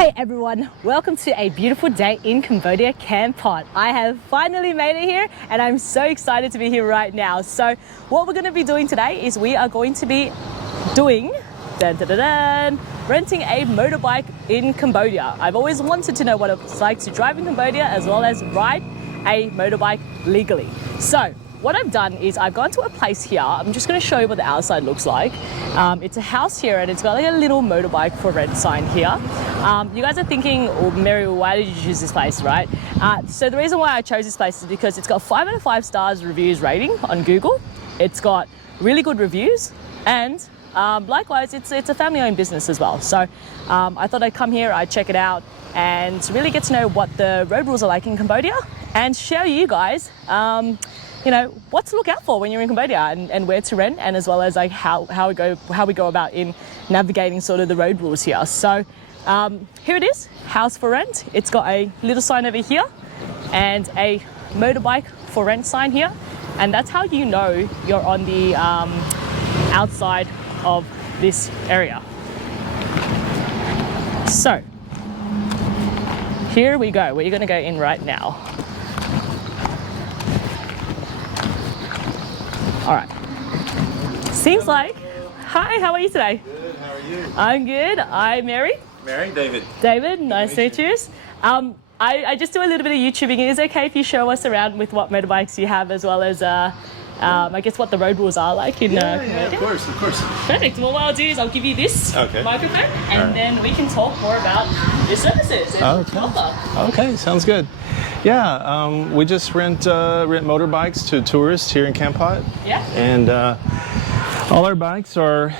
Hey everyone, welcome to a beautiful day in Cambodia Kampot. I have finally made it here and I'm so excited to be here right now. So what we're going to be doing today is we are going to be doing renting a motorbike in Cambodia. I've always wanted to know what it's like to drive in Cambodia as well as ride a motorbike legally. So what I've done is I've gone to a place here. I'm just going to show you what the outside looks like. It's a house here and it's got like a little motorbike for rent sign here. You guys are thinking, oh, Mary, why did you choose this place, right? So the reason why I chose this place is because it's got 5 out of 5 stars reviews rating on Google. It's got really good reviews and likewise, it's a family-owned business as well. So I thought I'd come here, I'd check it out and really get to know what the road rules are like in Cambodia and show you guys you know, what to look out for when you're in Cambodia and where to rent, and as well as like how we go about in navigating sort of the road rules here. So here it is, house for rent. It's got a little sign over here and a motorbike for rent sign here, and that's how you know you're on the outside of this area. So here we go. We're going to go in right now. All right. Seems like. Hi, how are you today? Good, how are you? I'm good. I'm Mary. Mary, David. David, nice to meet you. I just do a little bit of YouTubing. It is okay if you show us around with what motorbikes you have, as well as I guess what the road rules are like in Yeah, of course. Perfect. Well, what I'll do is I'll give you this microphone, and then we can talk more about your services and offer. Okay, sounds good. Yeah, we just rent motorbikes to tourists here in Kampot. Yeah. And all our bikes are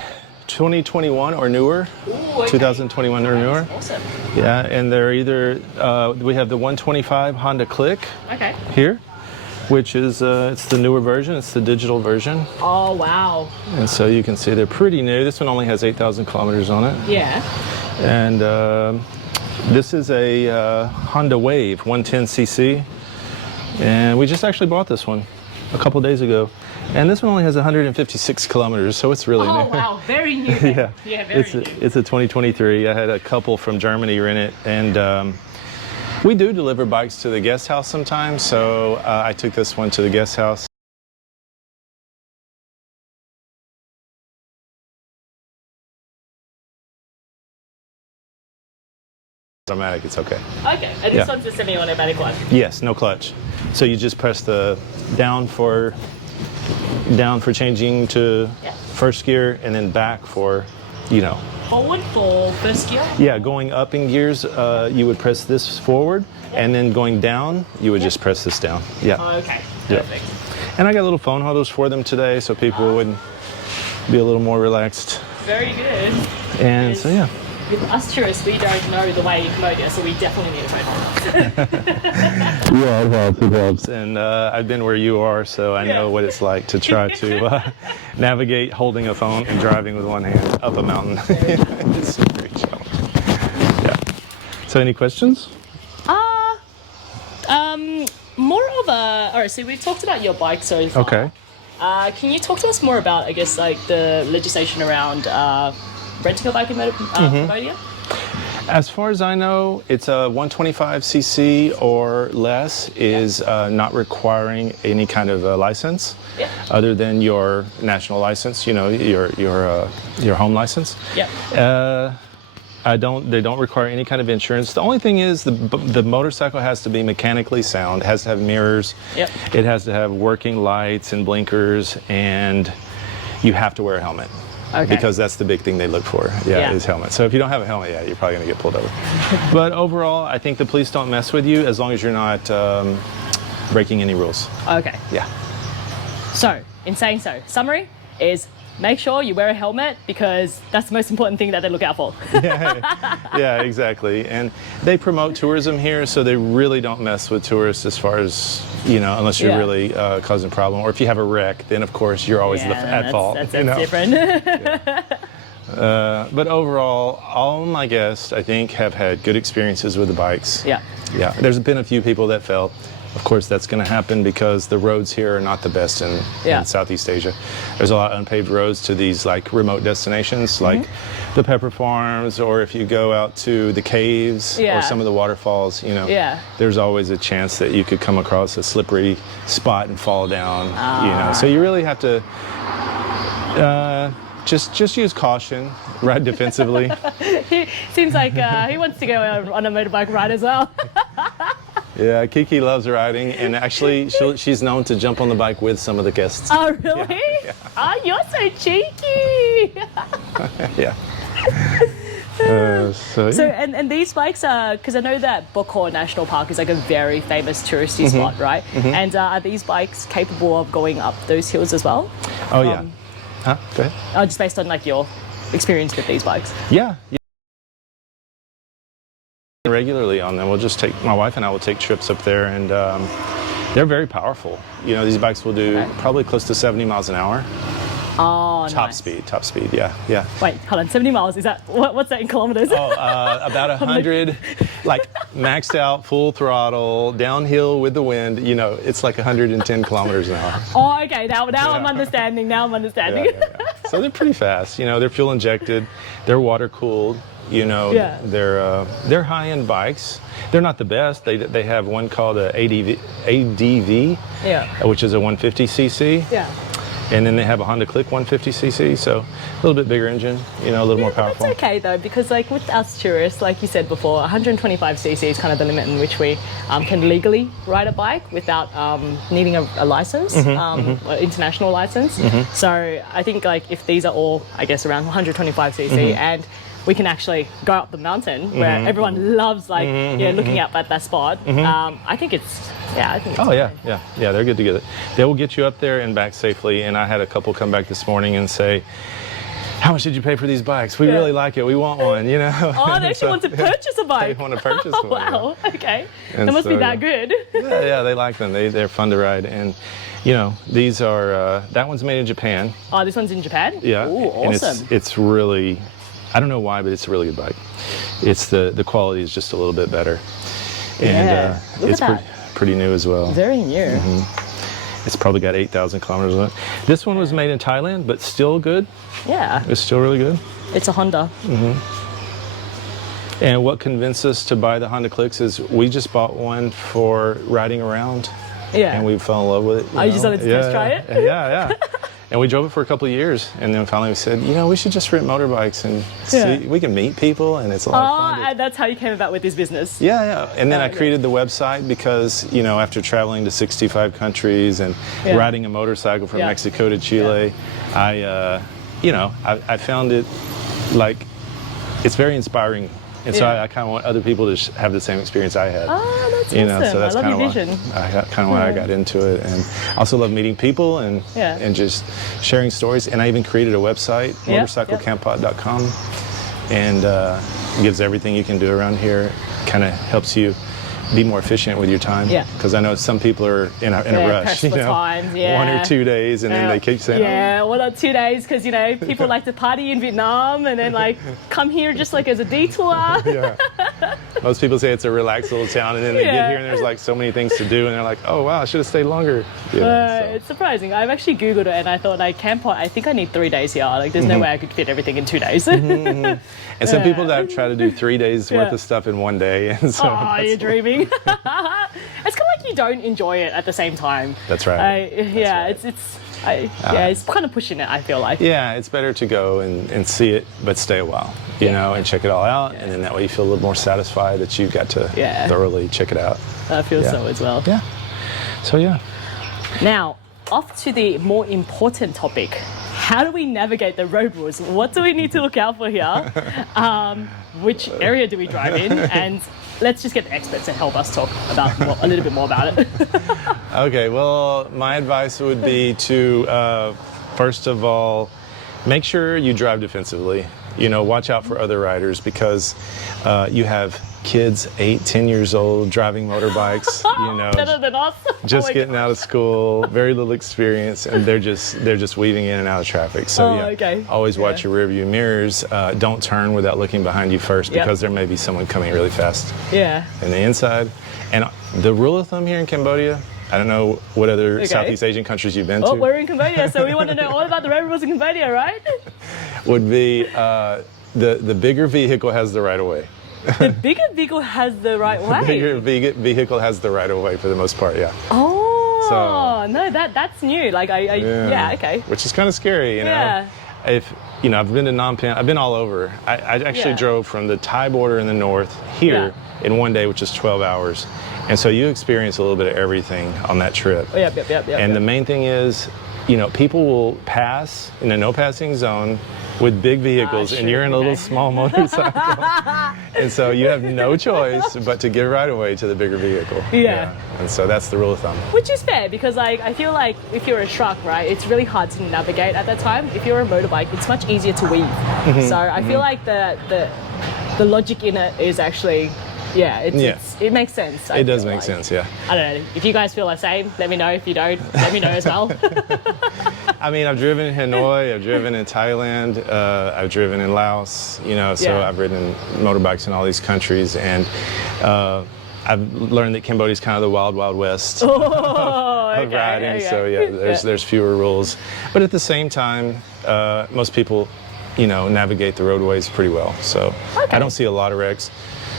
2021 or newer. Ooh, okay. 2021 or newer. Awesome. Yeah, and they're either we have the 125 Honda Click here, which is it's the newer version. It's the digital version. Oh wow. And so you can see they're pretty new. This one only has 8,000 kilometers on it. Yeah. And this is a Honda Wave 110cc, and we just actually bought this one a couple days ago. And this one only has 156 kilometers, so it's really new. Oh wow, very new. Yeah, very new. It's a 2023. I had a couple from Germany rent it, and we do deliver bikes to the guest house sometimes, so I took this one to the guest house. Automatic, it's okay. Okay, and this one's a semi-automatic one? Yes, no clutch. So you just press the down for changing to first gear, and then back for, you know. Forward for first gear? Yeah, going up in gears, you would press this forward, and then going down, you would just press this down. Yeah. Oh, okay, perfect. And I got little phone holders for them today, so people would be a little more relaxed. Very good. And so, yeah. With us tourists, we don't know the way in Cambodia, so we definitely need a phone holder. Yeah, it helps. And I've been where you are, so I know what it's like to try to navigate holding a phone and driving with one hand up a mountain. It's a great challenge. Yeah. So any questions? More of a... All right, so we've talked about your bike so far. Okay. Can you talk to us more about, I guess, like the legislation around renting a bike in Cambodia? As far as I know, it's a 125cc or less is not requiring any kind of license other than your national license, you know, your home license. Yeah. They don't require any kind of insurance. The only thing is the motorcycle has to be mechanically sound. It has to have mirrors. Yep. It has to have working lights and blinkers, and you have to wear a helmet. Okay. Because that's the big thing they look for, is helmet. So if you don't have a helmet, you're probably going to get pulled over. But overall, I think the police don't mess with you as long as you're not breaking any rules. Okay. Yeah. So, in saying so, summary is make sure you wear a helmet because that's the most important thing that they look out for. Yeah, exactly. And they promote tourism here, so they really don't mess with tourists as far as, you know, unless you're really causing a problem. Or if you have a wreck, then of course you're always at fault. That's different. But overall, all my guests, I think, have had good experiences with the bikes. Yeah. Yeah. There's been a few people that felt of course, that's going to happen because the roads here are not the best in Southeast Asia. There's a lot of unpaved roads to these like remote destinations, like the pepper farms, or if you go out to the caves or some of the waterfalls, you know, there's always a chance that you could come across a slippery spot and fall down. You know, so you really have to just use caution, ride defensively. He seems like he wants to go on a motorbike ride as well. Yeah, Kiki loves riding, and actually she's known to jump on the bike with some of the guests. Oh, really? Yeah. Oh, you're so cheeky. Yeah. So and these bikes are, because I know that Bokor National Park is like a very famous touristy spot, right? And are these bikes capable of going up those hills as well? Oh, yeah. Huh? Go ahead. Just based on like your experience with these bikes. Yeah. Regularly on them. We'll just take, my wife and I will take trips up there, and they're very powerful. You know, these bikes will do probably close to 70 miles an hour. Oh, top speed, yeah. Wait, hold on, 70 miles, is that, what's that in kilometers? Oh, about 100, like maxed out, full throttle, downhill with the wind, you know, it's like 110 kilometers an hour. Oh, okay, now I'm understanding, So they're pretty fast, you know, they're fuel injected, they're water cooled, you know, they're high-end bikes. They're not the best. They have one called a ADV, which is a 150cc. Yeah. And then they have a Honda Click 150cc, so a little bit bigger engine, you know, a little more powerful. It's okay though, because like with us tourists, like you said before, 125cc is kind of the limit in which we can legally ride a bike without needing a license, an international license. So I think like if these are all, I guess, around 125cc and we can actually go up the mountain where everyone loves like looking up at that spot. I think it's they're good to get it. They will get you up there and back safely. And I had a couple come back this morning and say, "How much did you pay for these bikes? We really like it. We want one." You know. Oh, they actually want to purchase a bike. They want to purchase one. Wow. Yeah. Okay. And they must be that good. Yeah, they like them. They're fun to ride. And you know, these are that one's made in Japan. Oh, this one's in Japan. Yeah. Ooh, awesome. And it's really, I don't know why, but it's a really good bike. It's the quality is just a little bit better. And it's pretty new as well. Very new. It's probably got 8,000 kilometers on it. This one was made in Thailand, but still good. Yeah. It's still really good. It's a Honda. And what convinced us to buy the Honda Clicks is we just bought one for riding around. Yeah. And we fell in love with it. You just wanted to test try it? Yeah. And we drove it for a couple of years, and then finally we said, you know, we should just rent motorbikes and see, we can meet people, and it's a lot of fun. And that's how you came about with this business? Yeah. And then I created the website because, you know, after traveling to 65 countries and riding a motorcycle from Mexico to Chile, I found it like, it's very inspiring. And so I kind of want other people to have the same experience I had. Oh, that's awesome. So that's I love your vision. Why I got into it. And I also love meeting people and just sharing stories. And I even created a website, motorcyclekampot.com, and gives everything you can do around here. Kind of helps you be more efficient with your time. Yeah. Because I know some people are in a rush, you know, time, 1 or 2 days, and then they keep saying, "Yeah, 1 or 2 days," because you know people like to party in Vietnam and then like come here just like as a detour. Most people say it's a relaxed little town, and then they get here and there's like so many things to do, and they're like, "Oh wow, I should have stayed longer." It's surprising. I've actually Googled it, and I thought like Kampot, I think I need 3 days here. Like there's no way I could fit everything in 2 days. And some people that try to do 3 days worth of stuff in 1 day, and so you're dreaming. It's kind of like you don't enjoy it at the same time. That's right. It's kind of pushing it, I feel like. Yeah, it's better to go and see it, but stay a while, you know, and check it all out, and then that way you feel a little more satisfied that you got to thoroughly check it out. I feel so as well. Yeah. So Now, off to the more important topic. How do we navigate the road rules? What do we need to look out for here? Which area do we drive in? And let's just get the experts to help us talk about a little bit more about it. Okay, well, my advice would be to, first of all, make sure you drive defensively. You know, watch out for other riders because you have kids 8, 10 years old driving motorbikes, you know, better than us. just getting out of school, very little experience, and they're just weaving in and out of traffic. So always watch your rear view mirrors. Don't turn without looking behind you first because there may be someone coming really fast. Yeah. In the inside. And the rule of thumb here in Cambodia, I don't know what other Southeast Asian countries you've been to. Oh, we're in Cambodia, so we want to know all about the road rules in Cambodia, right? Would be the bigger vehicle has the right of way. The bigger vehicle has the right way. The bigger vehicle has the right of way for the most part, yeah. Oh, so, no, that's new. Like yeah, okay. Which is kind of scary, you know. Yeah. If you know, I've been to Phnom Penh. I've been all over. I actually drove from the Thai border in the north here in one day, which is 12 hours, and so you experience a little bit of everything on that trip. Oh, yep. And the main thing is, you know, people will pass in a no passing zone with big vehicles, and you're in a little small motorcycle, and so you have no choice but to give right away to the bigger vehicle. Yeah. And so that's the rule of thumb. Which is fair because, like, I feel like if you're a truck, right, it's really hard to navigate at that time. If you're a motorbike, it's much easier to weave. So I feel like the logic in it is actually. Yeah, it makes sense. It does make sense, yeah. I don't know. If you guys feel the same, let me know. If you don't, let me know as well. I mean, I've driven in Hanoi, I've driven in Thailand, I've driven in Laos, you know, so I've ridden motorbikes in all these countries, and I've learned that Cambodia is kind of the wild, wild west of riding, so there's fewer rules. But at the same time, most people, you know, navigate the roadways pretty well, so I don't see a lot of wrecks.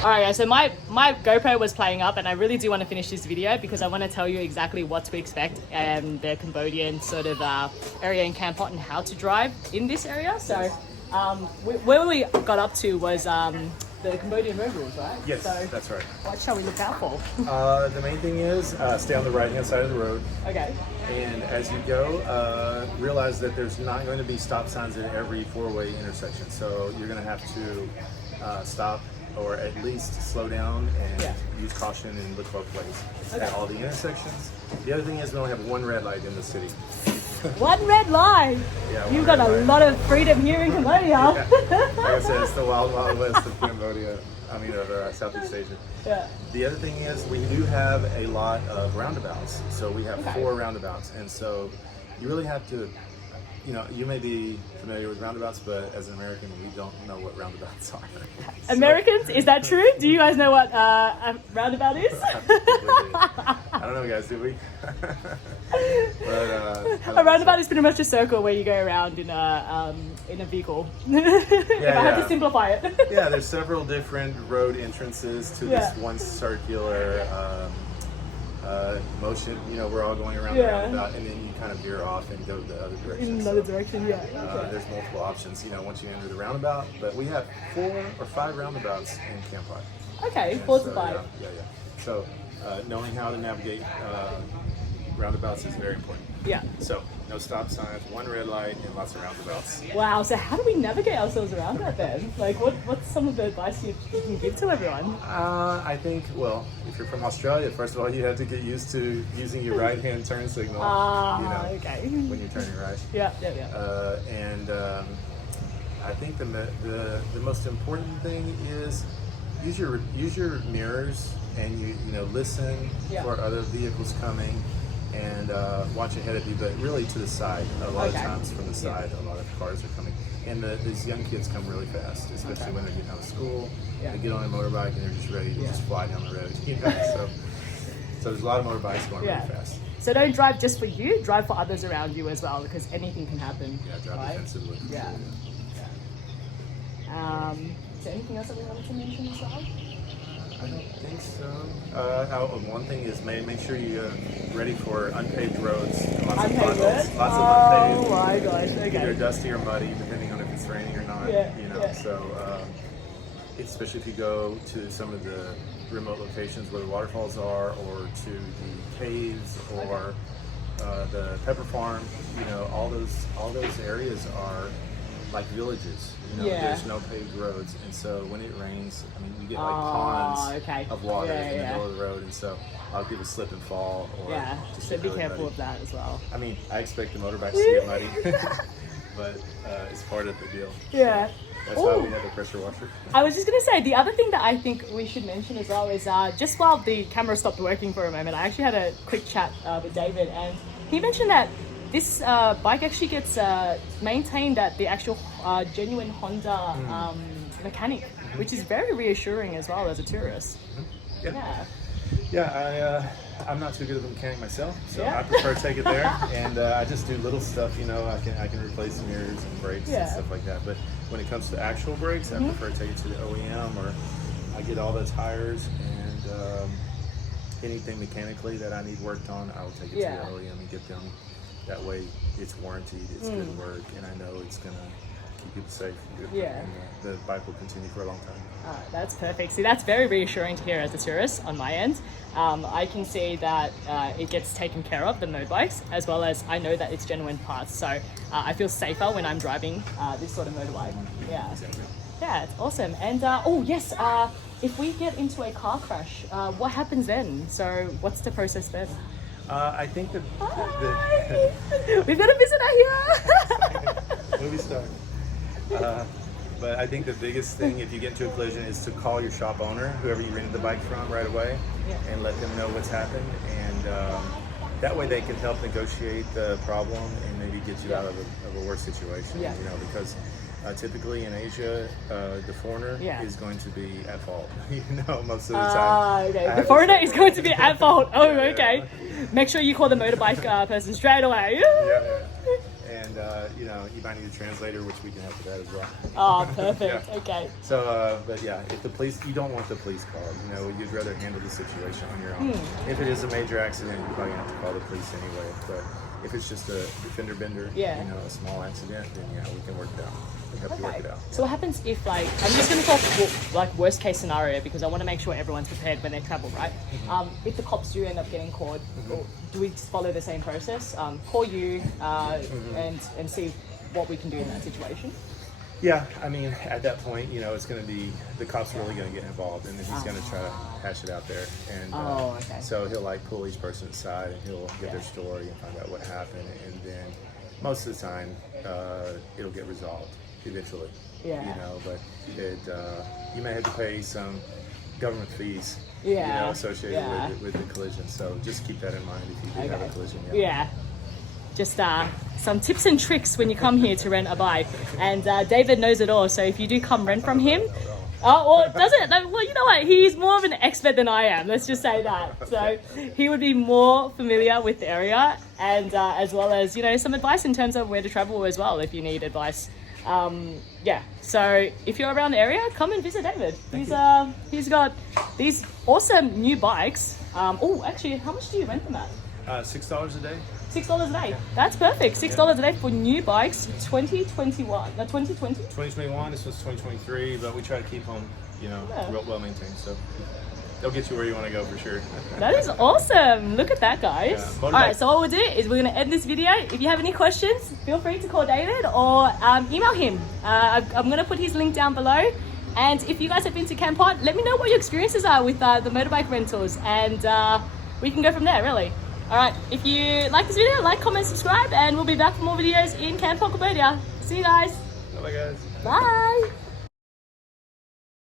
All right, guys, so my GoPro was playing up, and I really do want to finish this video because I want to tell you exactly what to expect and the Cambodian sort of area in Kampot and how to drive in this area. So where we got up to was the Cambodian road rules, right? Yes, so that's right. What shall we look out for? The main thing is stay on the right-hand side of the road. Okay. And as you go, realize that there's not going to be stop signs at every four-way intersection. So you're going to have to stop or at least slow down and use caution and look both ways at all the intersections. The other thing is we only have one red light in the city. One red light? Yeah, you've got a lot of freedom here in Cambodia. Like I said, it's the wild, wild west of Cambodia. I mean, of Southeast Asia. Yeah. The other thing is we do have a lot of roundabouts. So we have 4 roundabouts. And so you really have to, you know, you may be familiar with roundabouts, but as an American, we don't know what roundabouts are. Americans, is that true? Do you guys know what a roundabout is? I don't know, guys, do we? But, a roundabout is pretty much a circle where you go around in a vehicle. If I had to simplify it. Yeah, there's several different road entrances to this one circular motion. You know, we're all going around the roundabout, and then you kind of veer off and go the other direction. In another direction, There's multiple options, you know, once you enter the roundabout. But we have 4 or 5 roundabouts in Kampot. Okay, 4 to 5. Yeah. So knowing how to navigate roundabouts is very important. Yeah. So no stop signs, 1 red light, and lots of roundabouts. Wow. So how do we navigate ourselves around that then? Like, what's some of the advice you can give to everyone? I think, well, if you're from Australia, first of all, you have to get used to using your right-hand turn signal. When you're turning right. Yeah. And I think the most important thing is use your mirrors and you listen for other vehicles coming. And watch ahead of you, but really to the side. A lot of times from the side, a lot of cars are coming. And these young kids come really fast, especially when they're getting out of school. They get on a motorbike and they're just ready to just fly down the road. You know? So there's a lot of motorbikes going really fast. So don't drive just for you, drive for others around you as well, because anything can happen. Yeah, drive defensively. Yeah. Is there anything else that we wanted to mention as well? I don't think so. One thing is make sure you're ready for unpaved roads. Lots of potholes. Lots of unpaved. Oh my gosh, okay. Either dusty or muddy, depending on if it's raining or not. So especially if you go to some of the remote locations where the waterfalls are, or to the caves, or the pepper farm, you know, all those areas are like villages. You know, there's no paved roads, and so when it rains, I mean, you get like ponds of water in the middle of the road, and so a lot of people slip and fall. Or just so be really careful muddy. of that as well. I mean, I expect the motorbikes to get muddy, but it's part of the deal. Yeah. That's why we have a pressure washer. I was just going to say, the other thing that I think we should mention as well is just while the camera stopped working for a moment, I actually had a quick chat with David, and he mentioned that this bike actually gets maintained at the actual genuine Honda mechanic, which is very reassuring as well as a tourist. I'm not too good of a mechanic myself, so I prefer to take it there, and I just do little stuff. I can replace mirrors and brakes and stuff like that. But when it comes to actual brakes, I prefer to take it to the OEM, or I get all the tires and anything mechanically that I need worked on, I will take it to the OEM and get them. That way, it's warranted, it's good work, and I know it's gonna keep it safe. And the bike will continue for a long time. That's perfect. See, that's very reassuring to hear as a tourist on my end. I can see that it gets taken care of, the motorbikes, as well as I know that it's genuine parts. So I feel safer when I'm driving this sort of motorbike. Exactly. Yeah, it's awesome. And if we get into a car crash, what happens then? So what's the process then? I think that we've got a visitor here. Movie star. But I think the biggest thing, if you get into a collision, is to call your shop owner, whoever you rented the bike from, right away, and let them know what's happened. And that way they can help negotiate the problem and maybe get you out of a worse situation. Because typically in Asia, the foreigner is going to be at fault. Most of the time. The foreigner is going to be at fault. Okay. Make sure you call the motorbike person straight away. And you might need a translator, which we can help with that as well. Oh, perfect. Okay. So, if the police, you don't want the police called. You'd rather handle the situation on your own. If it is a major accident, you're probably gonna have to call the police anyway. But if it's just a fender bender, a small accident, then we can work it out. We help you work it out. So what happens if, I'm just going to talk worst case scenario, because I want to make sure everyone's prepared when they travel, right? If the cops do end up getting caught, do we just follow the same process? Call you and see what we can do in that situation? Yeah, I mean, at that point, it's going to be, the cop's really going to get involved, and then he's going to try to hash it out there. And so he'll pull each person aside, and he'll get their story and find out what happened, and then most of the time it'll get resolved eventually. But you may have to pay some government fees associated with the collision. So just keep that in mind if you do have a collision. Just some tips and tricks when you come here to rent a bike, and David knows it all, so if you do come rent from him, does it? Well, you know what, he's more of an expert than I am, let's just say that. So he would be more familiar with the area, and as well as some advice in terms of where to travel as well if you need advice. So if you're around the area, come and visit David. He's got these awesome new bikes. Actually, how much do you rent them at? $6 a day. $6 a day. That's perfect. $6 a day for new bikes. 2021. 2020. 2021. This was 2023, but we try to keep them, real well maintained. So they'll get you where you want to go for sure. That is awesome. Look at that, guys. All right, so what we'll do is we're going to end this video. If you have any questions, feel free to call David or email him. I'm going to put his link down below. And if you guys have been to Kampot, let me know what your experiences are with the motorbike rentals, and we can go from there, really. All right, if you like this video, like, comment, subscribe, and we'll be back for more videos in Kampot, Cambodia. See you guys. Bye, guys. Bye.